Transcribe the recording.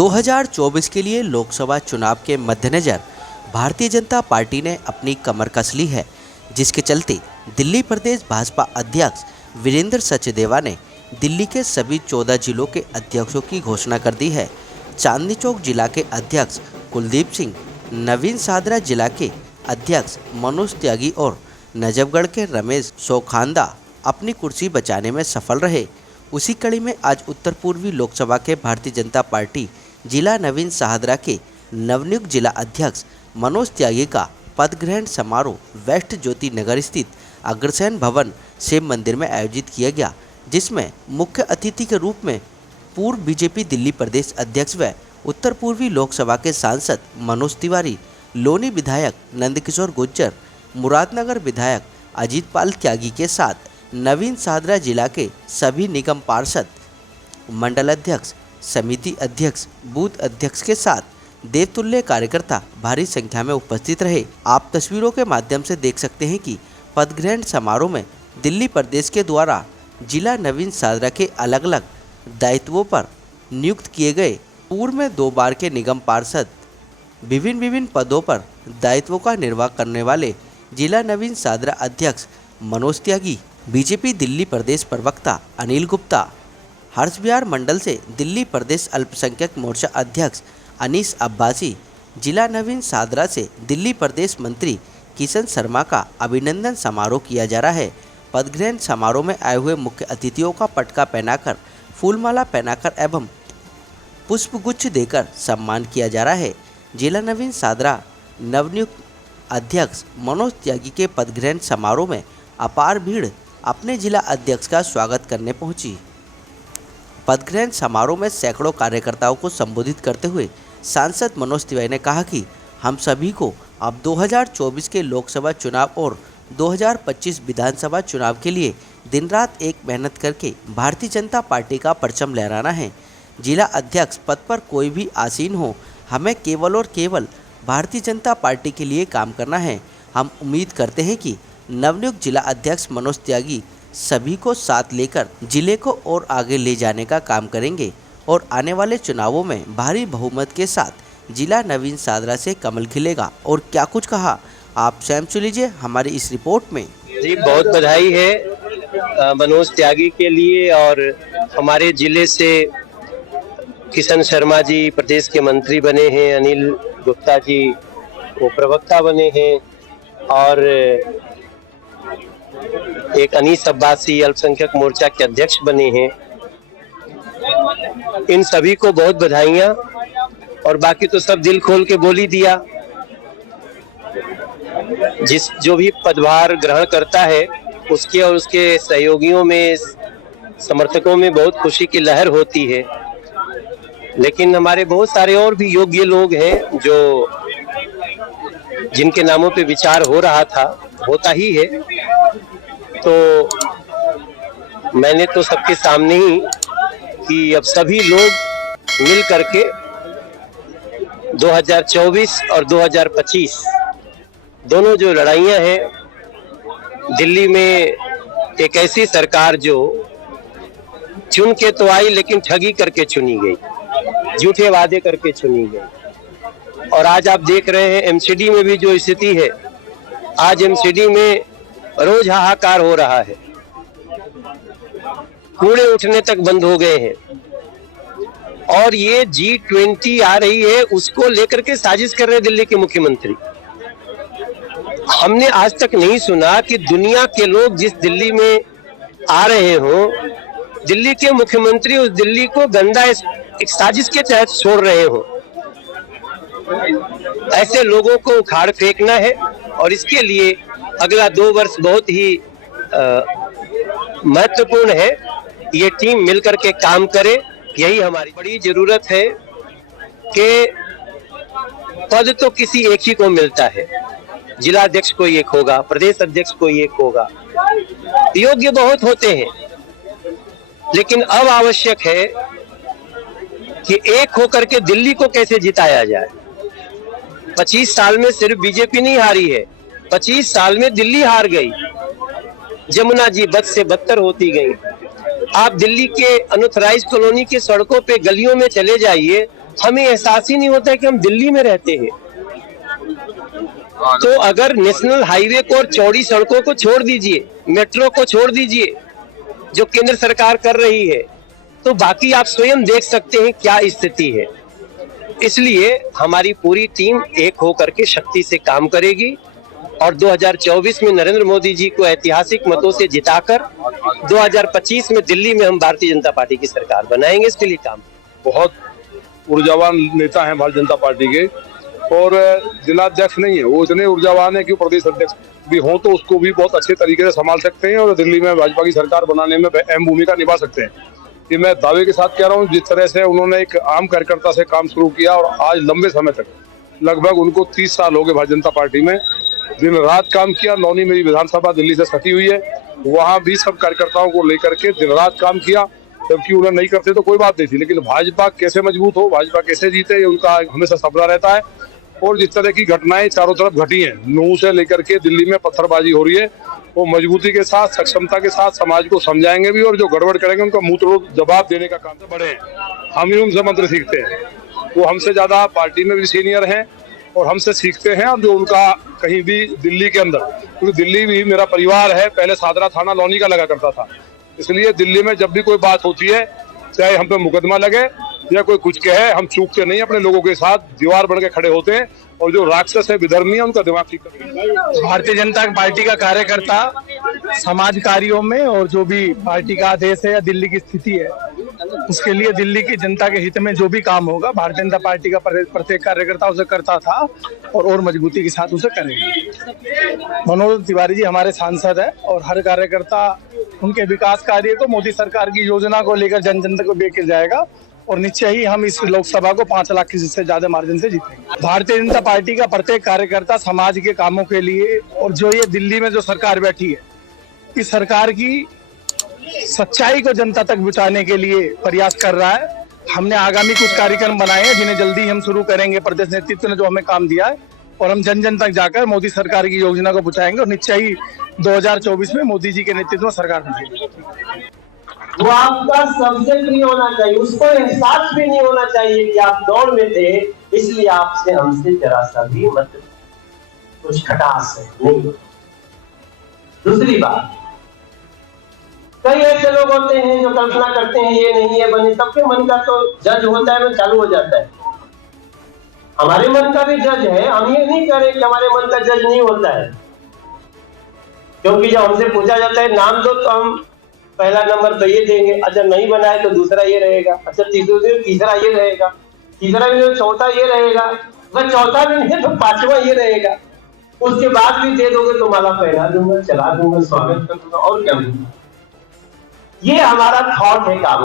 2024 के लिए लोकसभा चुनाव के मद्देनज़र भारतीय जनता पार्टी ने अपनी कमर कस ली है, जिसके चलते दिल्ली प्रदेश भाजपा अध्यक्ष वीरेंद्र सचदेवा ने दिल्ली के सभी 14 जिलों के अध्यक्षों की घोषणा कर दी है। चांदनी चौक जिला के अध्यक्ष कुलदीप सिंह, नवीन सादरा जिला के अध्यक्ष मनोज त्यागी और नजफगढ़ के रमेश सोखांदा अपनी कुर्सी बचाने में सफल रहे। उसी कड़ी में आज उत्तर पूर्वी लोकसभा के भारतीय जनता पार्टी जिला नवीन सादरा के नवनियुक्त जिला अध्यक्ष मनोज त्यागी का पद ग्रहण समारोह वेस्ट ज्योति नगर स्थित अग्रसेन भवन शिव मंदिर में आयोजित किया गया, जिसमें मुख्य अतिथि के रूप में पूर्व बीजेपी दिल्ली प्रदेश अध्यक्ष व उत्तर पूर्वी लोकसभा के सांसद मनोज तिवारी, लोनी विधायक नंदकिशोर गुर्जर, मुरादनगर विधायक अजीत पाल त्यागी के साथ नवीन सादरा जिला के सभी निगम पार्षद, मंडल अध्यक्ष, समिति अध्यक्ष, बूथ अध्यक्ष के साथ देवतुल्य कार्यकर्ता भारी संख्या में उपस्थित रहे। आप तस्वीरों के माध्यम से देख सकते हैं कि पद ग्रहण समारोह में दिल्ली प्रदेश के द्वारा जिला नवीन सादरा के अलग अलग दायित्वों पर नियुक्त किए गए पूर्व में 2 बार के निगम पार्षद, विभिन्न पदों पर दायित्वों का निर्वाह करने वाले जिला नवीन सादरा अध्यक्ष मनोज त्यागी, बीजेपी दिल्ली प्रदेश प्रवक्ता अनिल गुप्ता, हर्ष विहार मंडल से दिल्ली प्रदेश अल्पसंख्यक मोर्चा अध्यक्ष अनीस अब्बासी, जिला नवीन सादरा से दिल्ली प्रदेश मंत्री किशन शर्मा का अभिनंदन समारोह किया जा रहा है। पदग्रहण समारोह में आए हुए मुख्य अतिथियों का पटका पहनाकर, फूलमाला पहनाकर एवं पुष्पगुच्छ देकर सम्मान किया जा रहा है। जिला नवीन सादरा नवनियुक्त अध्यक्ष मनोज त्यागी के पदग्रहण समारोह में अपार भीड़ अपने जिला अध्यक्ष का स्वागत करने पहुंची। पदग्रहण समारोह में सैकड़ों कार्यकर्ताओं को संबोधित करते हुए सांसद मनोज तिवारी ने कहा कि हम सभी को अब 2024 के लोकसभा चुनाव और 2025 विधानसभा चुनाव के लिए दिन रात एक मेहनत करके भारतीय जनता पार्टी का परचम लहराना है। जिला अध्यक्ष पद पर कोई भी आसीन हो, हमें केवल और केवल भारतीय जनता पार्टी के लिए काम करना है। हम उम्मीद करते हैं कि नवनियुक्त जिला अध्यक्ष मनोज त्यागी सभी को साथ लेकर जिले को और आगे ले जाने का काम करेंगे और आने वाले चुनावों में भारी बहुमत के साथ जिला नवीन सादरा से कमल खिलेगा। और क्या कुछ कहा, आप स्वयं सुन लीजिए हमारी इस रिपोर्ट में। जी, बहुत बधाई है मनोज त्यागी के लिए। और हमारे जिले से किशन शर्मा जी प्रदेश के मंत्री बने हैं, अनिल गुप्ता जी वो प्रवक्ता बने हैं और एक अनीस अब्बासी अल्पसंख्यक मोर्चा के अध्यक्ष बने हैं। इन सभी को बहुत बधाइयाँ। और बाकी तो सब दिल खोल के बोल ही दिया। जो भी पदभार ग्रहण करता है उसके और उसके सहयोगियों में, समर्थकों में बहुत खुशी की लहर होती है। लेकिन हमारे बहुत सारे और भी योग्य लोग हैं जो जिनके नामों पे विचार हो रहा था, होता ही है। तो मैंने तो सबके सामने ही कि अब सभी लोग मिल करके 2024 और 2025 दोनों जो लड़ाइयाँ हैं दिल्ली में, एक ऐसी सरकार जो चुन के तो आई लेकिन ठगी करके चुनी गई, झूठे वादे करके चुनी गई। और आज आप देख रहे हैं एमसीडी में भी जो स्थिति है, आज एमसीडी में रोज हाहाकार हो रहा है, कूड़े उठने तक बंद हो गए हैं। और ये G20 आ रही है, उसको लेकर के साजिश कर रहे दिल्ली के मुख्यमंत्री। हमने आज तक नहीं सुना कि दुनिया के लोग जिस दिल्ली में आ रहे हों, दिल्ली के मुख्यमंत्री उस दिल्ली को गंदा एक साजिश के तहत छोड़ रहे हो। ऐसे लोगों को उखाड़ फेंकना है और इसके लिए अगला 2 वर्ष बहुत ही महत्वपूर्ण है। ये टीम मिलकर के काम करे, यही हमारी बड़ी जरूरत है कि पद तो किसी एक ही को मिलता है, जिला अध्यक्ष कोई एक होगा, प्रदेश अध्यक्ष कोई एक होगा, योग्य बहुत होते हैं। लेकिन अब आवश्यक है कि एक होकर के दिल्ली को कैसे जिताया जाए। 25 साल में सिर्फ बीजेपी नहीं हारी है, 25 साल में दिल्ली हार गई। जमुना जी बद से बदतर होती गई। आप दिल्ली के अनऑथराइज्ड कॉलोनी के सड़कों पे गलियों में चले जाइए हमें एहसास ही नहीं होता है कि हम दिल्ली में रहते हैं। तो अगर नेशनल हाईवे को और चौड़ी सड़कों को छोड़ दीजिए, मेट्रो को छोड़ दीजिए जो केंद्र सरकार कर रही है, तो बाकी आप स्वयं देख सकते हैं क्या स्थिति है। इसलिए हमारी पूरी टीम एक होकर के शक्ति से काम करेगी और 2024 में नरेंद्र मोदी जी को ऐतिहासिक मतों से जिताकर 2025 में दिल्ली में हम भारतीय जनता पार्टी की सरकार बनाएंगे। इसके लिए काम बहुत ऊर्जावान नेता हैं भारतीय जनता पार्टी के, और जिलाध्यक्ष नहीं है वो, इतने ऊर्जावान है कि प्रदेश अध्यक्ष भी हो तो उसको भी बहुत अच्छे तरीके से संभाल सकते हैं और दिल्ली में भाजपा की सरकार बनाने में अहम भूमिका निभा सकते हैं। ये मैं दावे के साथ कह रहा हूँ। जिस तरह से उन्होंने एक आम कार्यकर्ता से काम शुरू किया और आज लंबे समय तक, लगभग उनको 30 साल हो गए भारतीय जनता पार्टी में, दिन रात काम किया। नौनी मेरी विधानसभा दिल्ली से सटी हुई है, वहाँ भी सब कार्यकर्ताओं को लेकर के दिन रात काम किया, जबकि उन्हें नहीं करते तो कोई बात नहीं थी। लेकिन भाजपा कैसे मजबूत हो, भाजपा कैसे जीते, ये उनका हमेशा सपना रहता है। और जिस तरह की घटनाएं चारों तरफ घटी हैं, नूह से लेकर के दिल्ली में पत्थरबाजी हो रही है, वो मजबूती के साथ, सक्षमता के साथ समाज को समझाएंगे भी, और जो गड़बड़ करेंगे उनका मुंह तोड़ जवाब देने का काम से बड़े हैं। हम ही उनसे मंत्र सीखते हैं, वो हमसे ज्यादा पार्टी में भी सीनियर हैं और हमसे सीखते हैं। और जो उनका कहीं भी दिल्ली के अंदर, क्योंकि दिल्ली भी मेरा परिवार है, पहले सादरा थाना लौनी का लगा करता था, इसलिए दिल्ली में जब भी कोई बात होती है, चाहे हम पे मुकदमा लगे या कोई कुछ कहे, हम चूकते नहीं, अपने लोगों के साथ दीवार बन के खड़े होते हैं और जो राक्षस है, विधर्मी है, उनका दिमाग ठीक करते हैं। भारतीय जनता पार्टी का कार्यकर्ता समाज कार्यों में और जो भी पार्टी का आदेश है या दिल्ली की स्थिति है, उसके लिए दिल्ली की जनता के हित में जो भी काम होगा, भारतीय जनता पार्टी का प्रत्येक कार्यकर्ता उसे करता था और मजबूती के साथ उसे करेगा। मनोज तिवारी जी हमारे सांसद है और हर कार्यकर्ता उनके विकास कार्य को, मोदी सरकार की योजना को लेकर जन जन तक को लेकर जाएगा और निश्चय ही हम इस लोकसभा को 5 लाख से ज्यादा मार्जिन से जीतेंगे। भारतीय जनता पार्टी का प्रत्येक कार्यकर्ता समाज के कामों के लिए, और जो ये दिल्ली में जो सरकार बैठी है, इस सरकार की सच्चाई को जनता तक पहुंचाने के लिए प्रयास कर रहा है। हमने आगामी कुछ कार्यक्रम बनाए हैं जिन्हें जल्दी हम शुरू करेंगे। प्रदेश नेतृत्व ने जो हमें काम दिया है, और हम जन जन तक जाकर मोदी सरकार की योजना को पहुंचाएंगे और निश्चय ही 2024 में मोदी जी के नेतृत्व में सरकार बनेगी। वो आपका सब्जेक्ट नहीं होना चाहिए, उसको एहसास भी नहीं होना चाहिए कि आप दौड़ में थे, इसलिए आपसे हमसे जरा सा भी मत कुछ खटास है नहीं। दूसरी बात, कई ऐसे लोग होते हैं जो कल्पना करते हैं ये नहीं है बने, सबके मन का तो जज होता है, वो चालू हो जाता है। हमारे मन का भी जज है, हम ये नहीं करें कि हमारे मन का जज नहीं होता है, क्योंकि जब हमसे पूछा जाता है नाम दो, तो हम पहला नंबर तो ये देंगे, अच्छा नहीं बनाए तो दूसरा ये रहेगा, अच्छा तीसरा ये रहेगा, तीसरा भी चौथा ये रहेगा, अगर चौथा भी नहीं तो 5वां ये रहेगा। उसके बाद भी दे दोगे तो माला पहना दूंगा, चला दूंगा, स्वागत कर दूंगा, और क्या। ये हमारा थॉट है काम।